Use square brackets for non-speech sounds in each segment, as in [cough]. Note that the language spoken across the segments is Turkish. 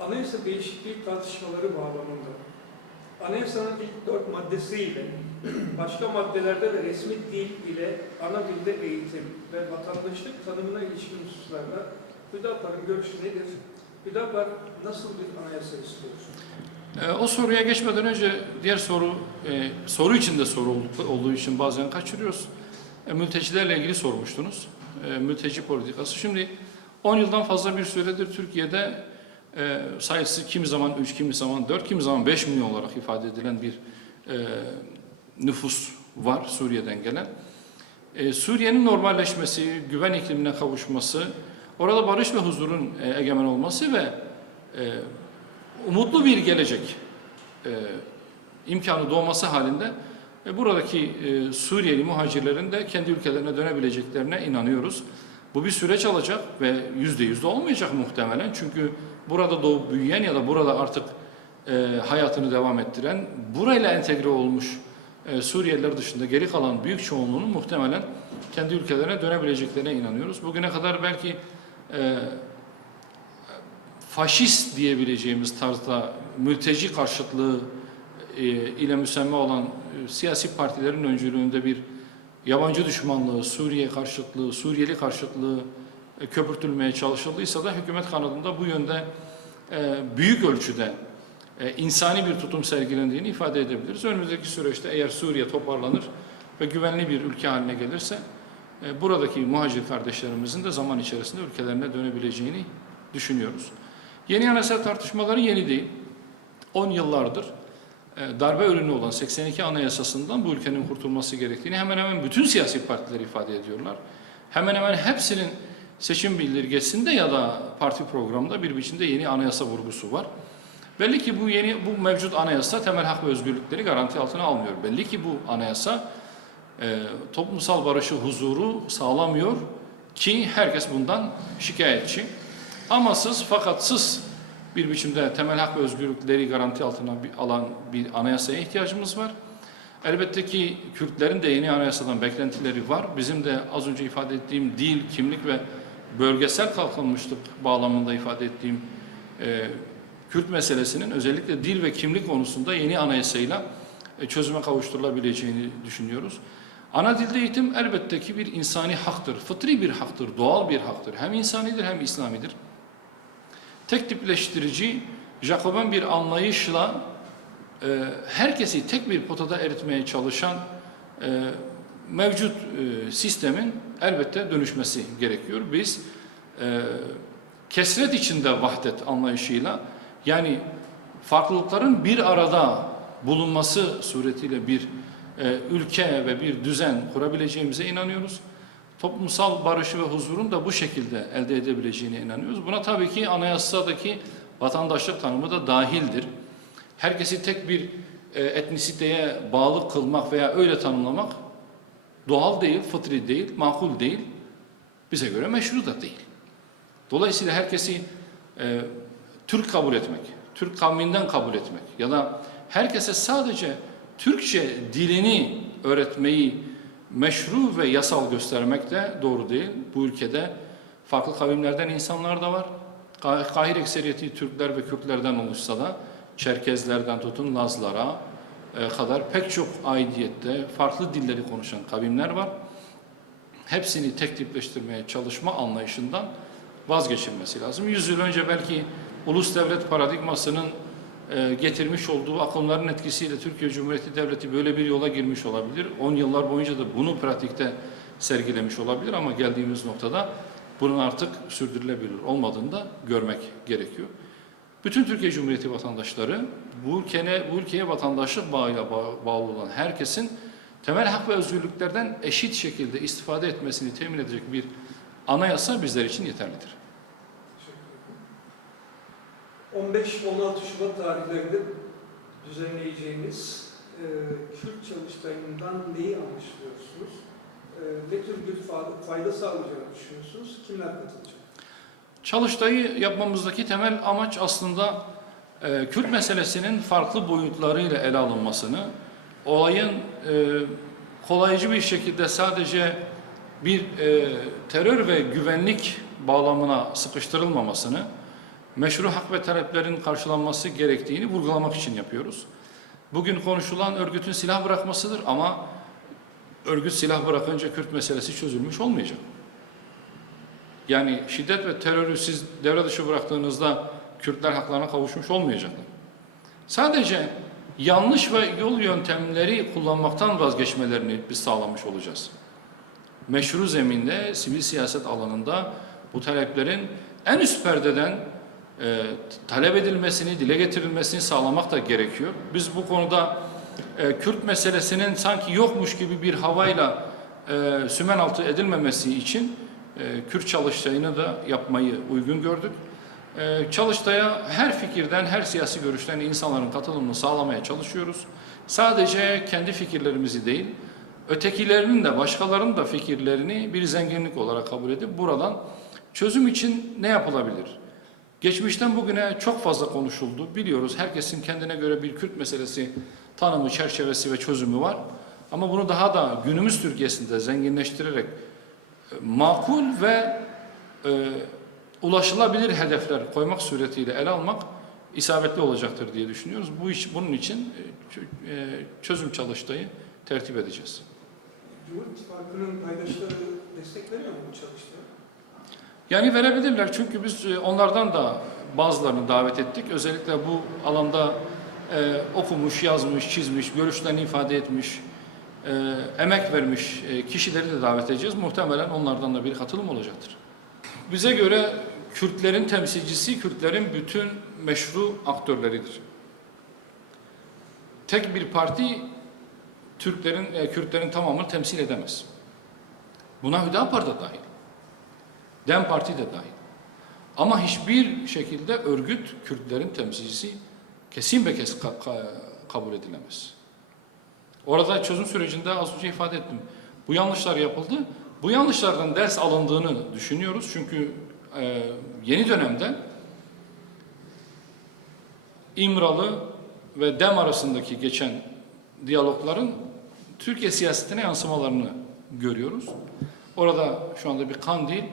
Anayasa değişikliği tartışmaları bağlamında anayasanın ilk dört maddesiyle [clears throat] başka maddelerde de resmi dil ile ana dilde eğitim ve vatandaşlık tanımına ilişkin hususlarda Hüdapar'ın görüşü nedir? Hüdapar nasıl bir anayasa istiyor? Ee, O soruya geçmeden önce diğer soru, e, soru içinde soru olduğu için bazen kaçırıyoruz. E, Mültecilerle ilgili sormuştunuz. E, Mülteci politikası. Şimdi 10 yıldan fazla bir süredir Türkiye'de e, sayısı kimi zaman 3, kimi zaman 4, kimi zaman 5 milyon olarak ifade edilen bir e, nüfus var Suriye'den gelen. E, Suriye'nin normalleşmesi, güven iklimine kavuşması, orada barış ve huzurun e, egemen olması ve e, umutlu bir gelecek e, imkanı doğması halinde e, buradaki e, Suriyeli muhacirlerin de kendi ülkelerine dönebileceklerine inanıyoruz. Bu bir süreç alacak ve yüzde yüzde olmayacak muhtemelen. Çünkü burada doğup büyüyen ya da burada artık e, hayatını devam ettiren, burayla entegre olmuş e, Suriyeliler dışında geri kalan büyük çoğunluğunun muhtemelen kendi ülkelerine dönebileceklerine inanıyoruz. Bugüne kadar belki e, faşist diyebileceğimiz tarzda mülteci karşıtlığı e, ile müsemma olan e, siyasi partilerin öncülüğünde bir yabancı düşmanlığı, Suriye karşıtlığı, Suriyeli karşıtlığı e, köpürtülmeye çalışıldıysa da hükümet kanadında bu yönde e, büyük ölçüde e, insani bir tutum sergilendiğini ifade edebiliriz. Önümüzdeki süreçte eğer Suriye toparlanır ve güvenli bir ülke haline gelirse e, buradaki muhacir kardeşlerimizin de zaman içerisinde ülkelerine dönebileceğini düşünüyoruz. Yeni anayasa tartışmaları yeni değil. 10 yıllardır darbe ürünü olan 82 anayasasından bu ülkenin kurtulması gerektiğini hemen hemen bütün siyasi partiler ifade ediyorlar. Hemen hemen hepsinin seçim bildirgesinde ya da parti programında bir biçimde yeni anayasa vurgusu var. Belli ki bu yeni bu mevcut anayasa temel hak ve özgürlükleri garanti altına almıyor. Belli ki bu anayasa e, toplumsal barışı, huzuru sağlamıyor ki herkes bundan şikayetçi. Amasız fakatsız bir biçimde temel hak ve özgürlükleri garanti altına alan bir anayasaya ihtiyacımız var. Elbette ki Kürtlerin de yeni anayasadan beklentileri var. Bizim de az önce ifade ettiğim dil, kimlik ve bölgesel kalkınmışlık bağlamında ifade ettiğim e, Kürt meselesinin özellikle dil ve kimlik konusunda yeni anayasayla e, çözüme kavuşturulabileceğini düşünüyoruz. Ana dilde eğitim elbette ki bir insani haktır, fıtri bir haktır, doğal bir haktır. Hem insanidir hem İslamidir. Tek tipleştirici, Jacoben bir anlayışla e, herkesi tek bir potada eritmeye çalışan e, mevcut e, sistemin elbette dönüşmesi gerekiyor. Biz e, kesret içinde vahdet anlayışıyla yani farklılıkların bir arada bulunması suretiyle bir e, ülke ve bir düzen kurabileceğimize inanıyoruz. Toplumsal barışı ve huzurun da bu şekilde elde edebileceğine inanıyoruz. Buna tabii ki anayasadaki vatandaşlık tanımı da dahildir. Herkesi tek bir e, etnisiteye bağlı kılmak veya öyle tanımlamak doğal değil, fıtri değil, makul değil. Bize göre meşru da değil. Dolayısıyla herkesi e, Türk kabul etmek, Türk kavminden kabul etmek ya da herkese sadece Türkçe dilini öğretmeyi meşru ve yasal göstermek de doğru değil. Bu ülkede farklı kavimlerden insanlar da var. Kah- Kahir ekseriyeti Türkler ve Kürtlerden oluşsa da Çerkezlerden tutun Lazlara e, kadar pek çok aidiyette farklı dilleri konuşan kavimler var. Hepsini tek tipleştirmeye çalışma anlayışından vazgeçilmesi lazım. Yüz yıl önce belki ulus devlet paradigmasının getirmiş olduğu akımların etkisiyle Türkiye Cumhuriyeti Devleti böyle bir yola girmiş olabilir. 10 yıllar boyunca da bunu pratikte sergilemiş olabilir ama geldiğimiz noktada bunun artık sürdürülebilir olmadığını da görmek gerekiyor. Bütün Türkiye Cumhuriyeti vatandaşları bu ülkene, bu ülkeye vatandaşlık bağıyla bağ- bağlı olan herkesin temel hak ve özgürlüklerden eşit şekilde istifade etmesini temin edecek bir anayasa bizler için yeterlidir. 15-16 Şubat tarihlerinde düzenleyeceğiniz e, Kürt çalıştayından neyi anlaşılıyorsunuz? E, ne tür bir fa- fayda sağlayacağını düşünüyorsunuz? Kimler katılacak? Çalıştayı yapmamızdaki temel amaç aslında e, Kürt meselesinin farklı boyutlarıyla ele alınmasını, olayın e, kolaycı bir şekilde sadece bir e, terör ve güvenlik bağlamına sıkıştırılmamasını, meşru hak ve taleplerin karşılanması gerektiğini vurgulamak için yapıyoruz. Bugün konuşulan örgütün silah bırakmasıdır ama örgüt silah bırakınca Kürt meselesi çözülmüş olmayacak. Yani şiddet ve terörü siz devre dışı bıraktığınızda Kürtler haklarına kavuşmuş olmayacaklar. Sadece yanlış ve yol yöntemleri kullanmaktan vazgeçmelerini biz sağlamış olacağız. Meşru zeminde, sivil siyaset alanında bu taleplerin en üst perdeden e, talep edilmesini, dile getirilmesini sağlamak da gerekiyor. Biz bu konuda e, Kürt meselesinin sanki yokmuş gibi bir havayla e, sümen altı edilmemesi için e, Kürt çalıştayını da yapmayı uygun gördük. E, çalıştaya her fikirden, her siyasi görüşten insanların katılımını sağlamaya çalışıyoruz. Sadece kendi fikirlerimizi değil, ötekilerinin de başkalarının da fikirlerini bir zenginlik olarak kabul edip buradan çözüm için ne yapılabilir? Geçmişten bugüne çok fazla konuşuldu. Biliyoruz herkesin kendine göre bir Kürt meselesi tanımı, çerçevesi ve çözümü var. Ama bunu daha da günümüz Türkiye'sinde zenginleştirerek e, makul ve e, ulaşılabilir hedefler koymak suretiyle ele almak isabetli olacaktır diye düşünüyoruz. Bu iş bunun için e, e, çözüm çalıştayı tertip edeceğiz. Cumhur İttifakı'nın paydaşları desteklemiyor mu bu çalıştayı? Yani verebilirler çünkü biz e, onlardan da bazılarını davet ettik. Özellikle bu alanda e, okumuş, yazmış, çizmiş, görüşlerini ifade etmiş, e, emek vermiş e, kişileri de davet edeceğiz. Muhtemelen onlardan da bir katılım olacaktır. Bize göre Kürtlerin temsilcisi, Kürtlerin bütün meşru aktörleridir. Tek bir parti Türklerin, e, Kürtlerin tamamını temsil edemez. Buna Hüdapar da dahil. Dem Parti de dahil. Ama hiçbir şekilde örgüt Kürtlerin temsilcisi kesin ve kes ka- ka- kabul edilemez. Orada çözüm sürecinde az önce ifade ettim. Bu yanlışlar yapıldı. Bu yanlışlardan ders alındığını düşünüyoruz. Çünkü e, yeni dönemde İmralı ve Dem arasındaki geçen diyalogların Türkiye siyasetine yansımalarını görüyoruz. Orada şu anda bir kandil e,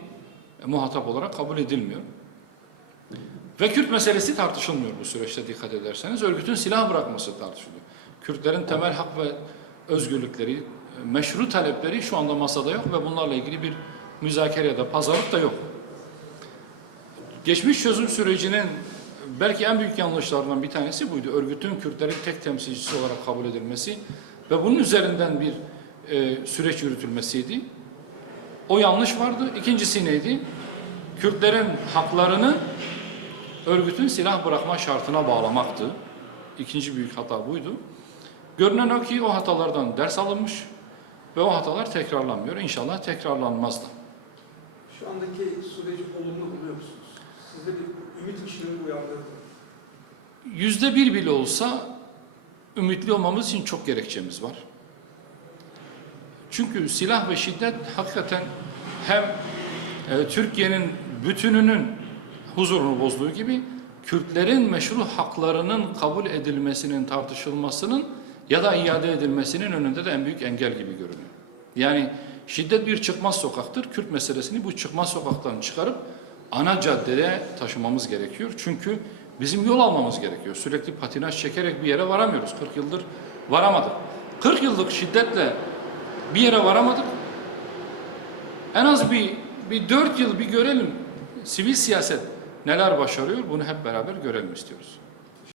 muhatap olarak kabul edilmiyor. Ve Kürt meselesi tartışılmıyor bu süreçte dikkat ederseniz. Örgütün silah bırakması tartışılıyor. Kürtlerin temel hak ve özgürlükleri, e, meşru talepleri şu anda masada yok ve bunlarla ilgili bir müzakere ya da pazarlık da yok. Geçmiş çözüm sürecinin belki en büyük yanlışlarından bir tanesi buydu. Örgütün Kürtlerin tek temsilcisi olarak kabul edilmesi ve bunun üzerinden bir e, süreç yürütülmesiydi. O yanlış vardı. İkincisi neydi? Kürtlerin haklarını örgütün silah bırakma şartına bağlamaktı. İkinci büyük hata buydu. Görünen o ki o hatalardan ders alınmış ve o hatalar tekrarlanmıyor. İnşallah tekrarlanmaz da. Şu andaki süreci olumlu buluyor musunuz? Sizde bir ümit ışığı uyandırdı. Yüzde bir bile olsa ümitli olmamız için çok gerekçemiz var. Çünkü silah ve şiddet hakikaten hem e, Türkiye'nin bütününün huzurunu bozduğu gibi Kürtlerin meşru haklarının kabul edilmesinin tartışılmasının ya da iade edilmesinin önünde de en büyük engel gibi görünüyor. Yani şiddet bir çıkmaz sokaktır. Kürt meselesini bu çıkmaz sokaktan çıkarıp ana caddede taşımamız gerekiyor. Çünkü bizim yol almamız gerekiyor. Sürekli patinaj çekerek bir yere varamıyoruz. 40 yıldır varamadık. 40 yıllık şiddetle bir yere varamadık. En az bir, bir 4 yıl bir görelim sivil siyaset neler başarıyor bunu hep beraber görelim istiyoruz.